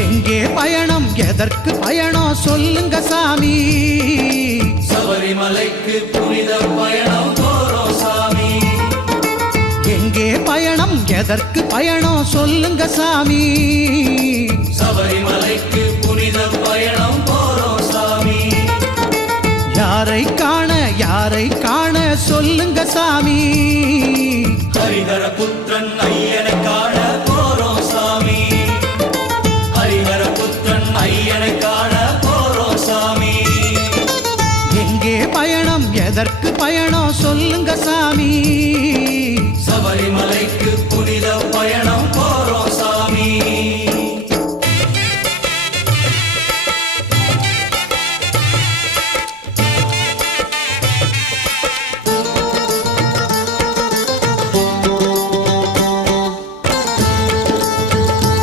எங்கே பயணம் எதற்கு பயணம் சொல்லுங்க சாமி சபரிமலைக்கு புனித பயணம் போறோம் சாமி எங்கே பயணம் எதற்கு பயணம் சொல்லுங்க சாமி சபரிமலைக்கு புனித பயணம் போறோம் சாமி யாரை காண சொல்லுங்க சாமி ஹரிஹர புத்திரன்